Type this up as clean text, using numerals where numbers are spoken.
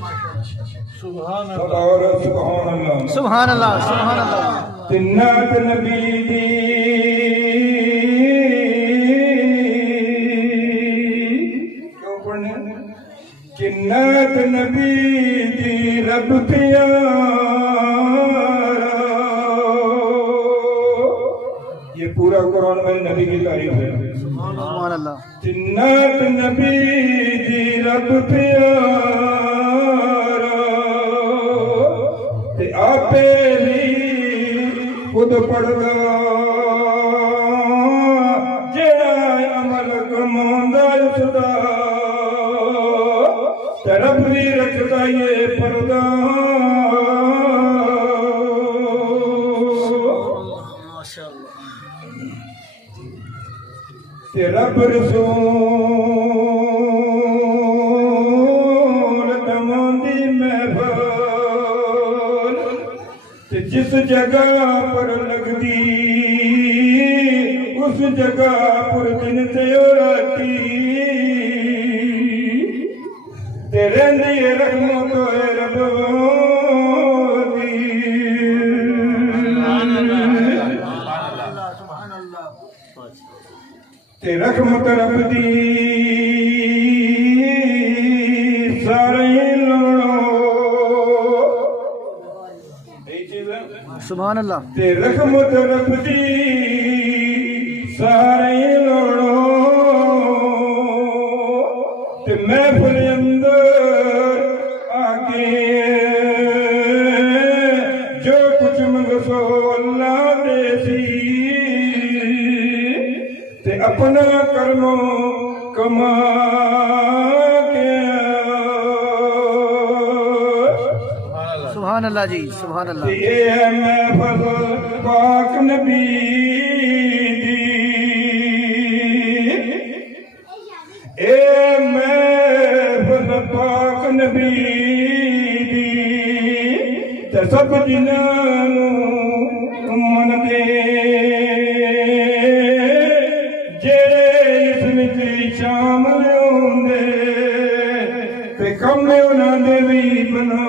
सुभान अल्लाह सुभान अल्लाह सुभान अल्लाह। तिन्नात नबी दी क्यों पढ़ने किन्नात नबी दी रब प्यारा। ये पूरा कुरान में नबी की तारीफ है। सुभान अल्लाह। तिन्नात नबी दी रब प्यारा ते आपे भी खुद पढ़दा जेड़ा अमल कमांदा उसदा ते रब भी रखदा ये पर्दा। ते रब रसूल तमांदी महफल ते जिस जगह पर लगदी उस जगह पर दिन ते राती ते रहंदी रहमत रब दी। ते रहमत रब दी सारे सुभान अल्लाह। ते रहमत रब दी सारे लोड़ो ते महफिल अंदर आके जो कुछ मंगसो अल्लाह देसी ते अपना कर्मो कमा के। सुभान अल्लाह जी सुभान अल्लाह। ये है महफिल पाक नबी दी। ए महफिल पाक नबी दी ते सब जिन्हां मन दे जेड़े इस विच शामिल होंदे ते कम उन्हां दे भी बनो।